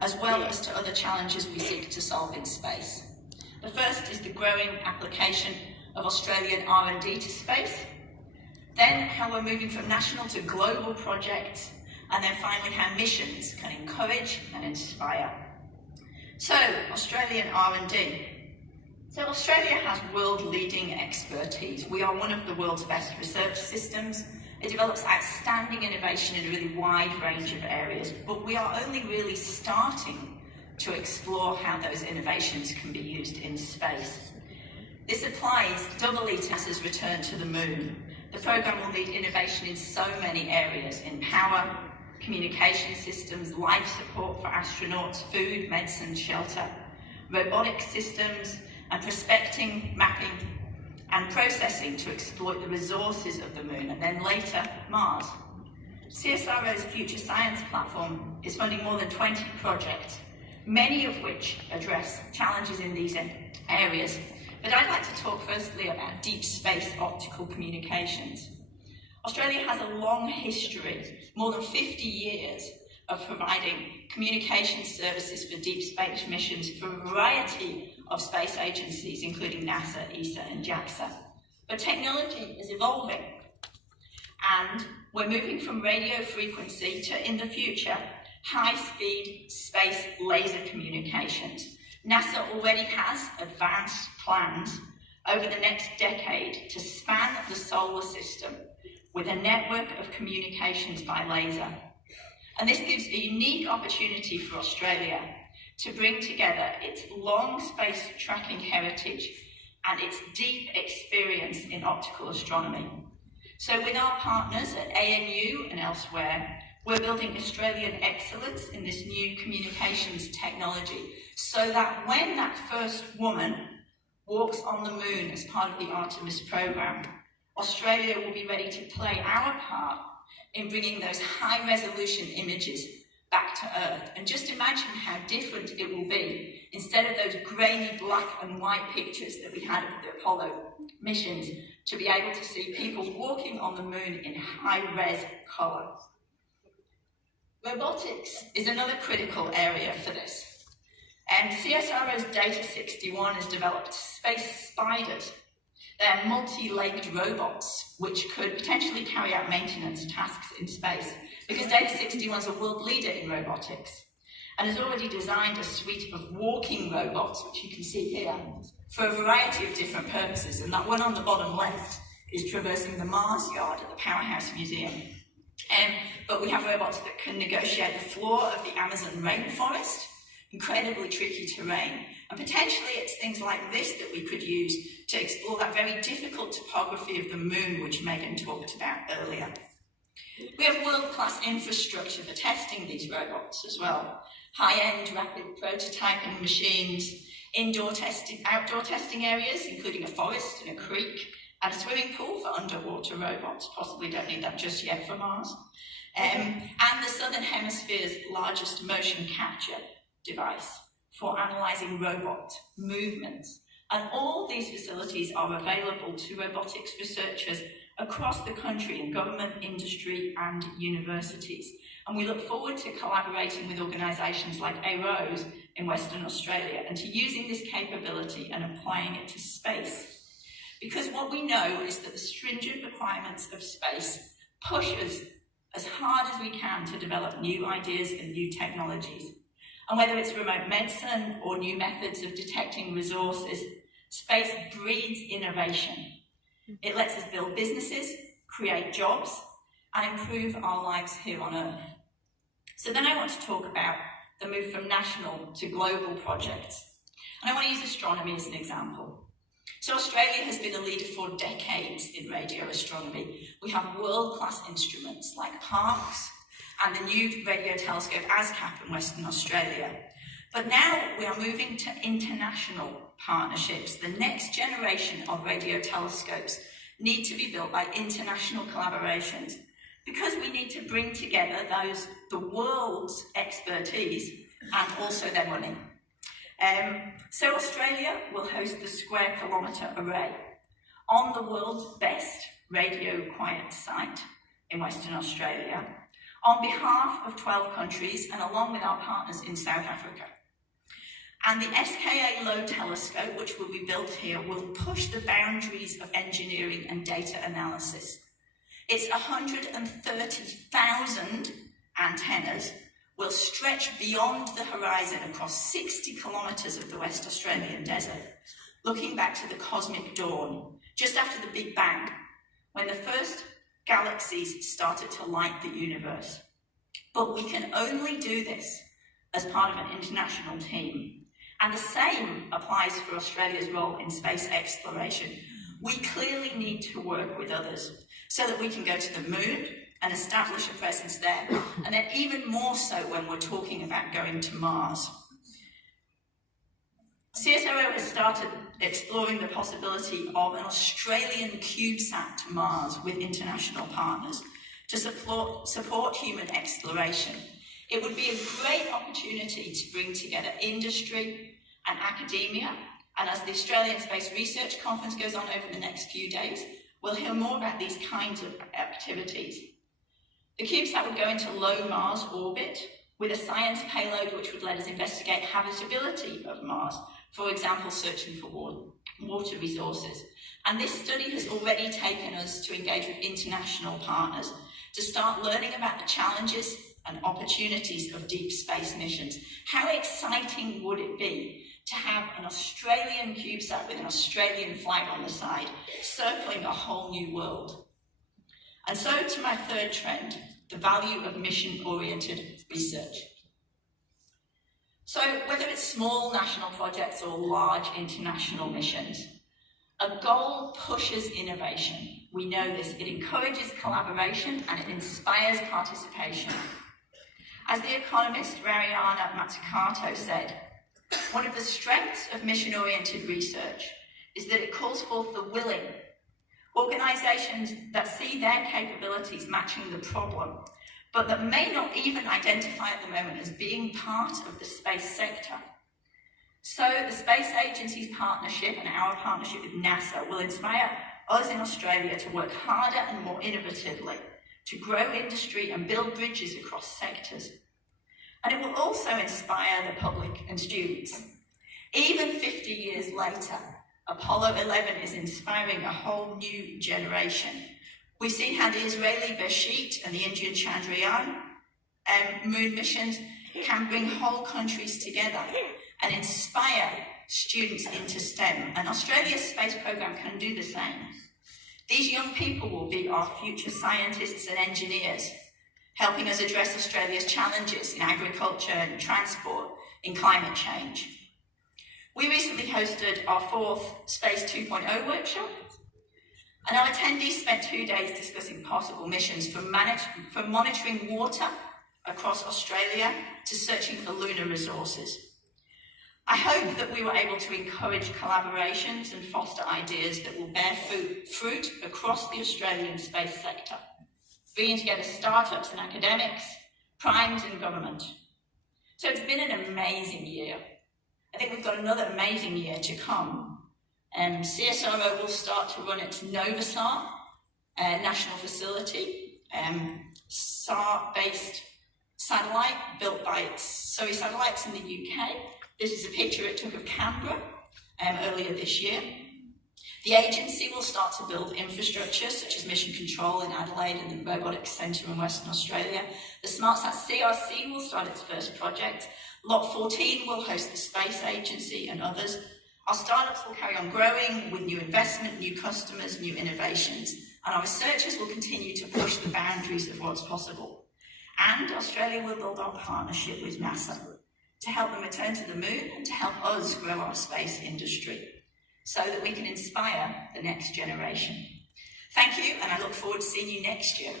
as well as to other challenges we seek to solve in space. The first is the growing application of Australian R&D to space, then how we're moving from national to global projects, and then finally how missions can encourage and inspire. So, Australian R&D. So Australia has world-leading expertise. We are one of the world's best research systems. It develops outstanding innovation in a really wide range of areas, but we are only really starting to explore how those innovations can be used in space. This applies doubly to NASA's return to the moon. The programme will lead innovation in so many areas: in power, communication systems, life support for astronauts, food, medicine, shelter, robotic systems, and prospecting, mapping, and processing to exploit the resources of the moon, and then later, Mars. CSIRO's Future Science platform is funding more than 20 projects, many of which address challenges in these areas. But I'd like to talk firstly about deep space optical communications. Australia has a long history, more than 50 years, of providing communication services for deep space missions for a variety of space agencies, including NASA, ESA, and JAXA. But technology is evolving, and we're moving from radio frequency to, in the future, high-speed space laser communications. NASA already has advanced plans over the next decade to span the solar system with a network of communications by laser. And this gives a unique opportunity for Australia to bring together its long space tracking heritage and its deep experience in optical astronomy. So with our partners at ANU and elsewhere, we're building Australian excellence in this new communications technology so that when that first woman walks on the moon as part of the Artemis program, Australia will be ready to play our part in bringing those high-resolution images back to Earth. And just imagine how different it will be, instead of those grainy black and white pictures that we had of the Apollo missions, to be able to see people walking on the moon in high-res colour. Robotics is another critical area for this. And CSIRO's Data 61 has developed space spiders. They're multi-legged robots which could potentially carry out maintenance tasks in space, because Data 61 is a world leader in robotics and has already designed a suite of walking robots, which you can see here, for a variety of different purposes. And that one on the bottom left is traversing the Mars yard at the Powerhouse Museum. But we have robots that can negotiate the floor of the Amazon rainforest, incredibly tricky terrain. And potentially it's things like this that we could use to explore that very difficult topography of the moon, which Megan talked about earlier. We have world-class infrastructure for testing these robots as well. High-end rapid prototyping machines, indoor testing, outdoor testing areas, including a forest and a creek, and a swimming pool for underwater robots. Possibly don't need that just yet for Mars. And the Southern Hemisphere's largest motion capture device for analysing robot movements. And all these facilities are available to robotics researchers across the country in government, industry and universities. And we look forward to collaborating with organisations like AROS in Western Australia and to using this capability and applying it to space. Because what we know is that the stringent requirements of space push us as hard as we can to develop new ideas and new technologies. And whether it's remote medicine or new methods of detecting resources, space breeds innovation. It lets us build businesses, create jobs, and improve our lives here on Earth. So then I want to talk about the move from national to global projects. And I want to use astronomy as an example. So Australia has been a leader for decades in radio astronomy. We have world-class instruments like Pearce and the new radio telescope ASCAP in Western Australia. But now we are moving to international partnerships. The next generation of radio telescopes need to be built by international collaborations, because we need to bring together the world's expertise and also their money. So Australia will host the Square Kilometre Array on the world's best radio quiet site in Western Australia. on behalf of 12 countries and along with our partners in South Africa. And the SKA Low Telescope, which will be built here, will push the boundaries of engineering and data analysis. Its 130,000 antennas will stretch beyond the horizon across 60 kilometres of the West Australian desert, looking back to the cosmic dawn, just after the Big Bang, when the first galaxies started to light the universe. But we can only do this as part of an international team. And the same applies for Australia's role in space exploration. We clearly need to work with others so that we can go to the moon and establish a presence there, and then even more so when we're talking about going to Mars. CSIRO has started exploring the possibility of an Australian CubeSat to Mars with international partners to support human exploration. It would be a great opportunity to bring together industry and academia, and as the Australian Space Research Conference goes on over the next few days, we'll hear more about these kinds of activities. The CubeSat would go into low Mars orbit with a science payload which would let us investigate habitability of Mars, for example, searching for water resources. And this study has already taken us to engage with international partners to start learning about the challenges and opportunities of deep space missions. How exciting would it be to have an Australian CubeSat with an Australian flag on the side, circling a whole new world? And so to my third trend, the value of mission-oriented research. So whether it's small national projects or large international missions, a goal pushes innovation. We know this. It encourages collaboration and it inspires participation. As the economist Rariana Mazzucato said, one of the strengths of mission-oriented research is that it calls forth the willing, organisations that see their capabilities matching the problem, but that may not even identify at the moment as being part of the space sector. So the Space Agency's partnership and our partnership with NASA will inspire us in Australia to work harder and more innovatively, to grow industry and build bridges across sectors. And it will also inspire the public and students. Even 50 years later, Apollo 11 is inspiring a whole new generation. We've seen how the Israeli Beresheet and the Indian Chandrayaan moon missions can bring whole countries together and inspire students into STEM. And Australia's space program can do the same. These young people will be our future scientists and engineers, helping us address Australia's challenges in agriculture and transport, in climate change. We recently hosted our 4th Space 2.0 workshop, and our attendees spent 2 days discussing possible missions from monitoring water across Australia to searching for lunar resources. I hope that we were able to encourage collaborations and foster ideas that will bear fruit across the Australian space sector, bringing together startups and academics, primes and government. So it's been an amazing year. I think we've got another amazing year to come. CSIRO will start to run its Novasar national facility, SAR-based satellite built by Surrey Satellites in the UK. This is a picture it took of Canberra earlier this year. The agency will start to build infrastructure such as mission control in Adelaide and the Robotics Centre in Western Australia. The SmartSat CRC will start its first project. Lot 14 will host the Space Agency and others. Our startups will carry on growing with new investment, new customers, new innovations. And our researchers will continue to push the boundaries of what's possible. And Australia will build our partnership with NASA to help them return to the moon and to help us grow our space industry so that we can inspire the next generation. Thank you, and I look forward to seeing you next year.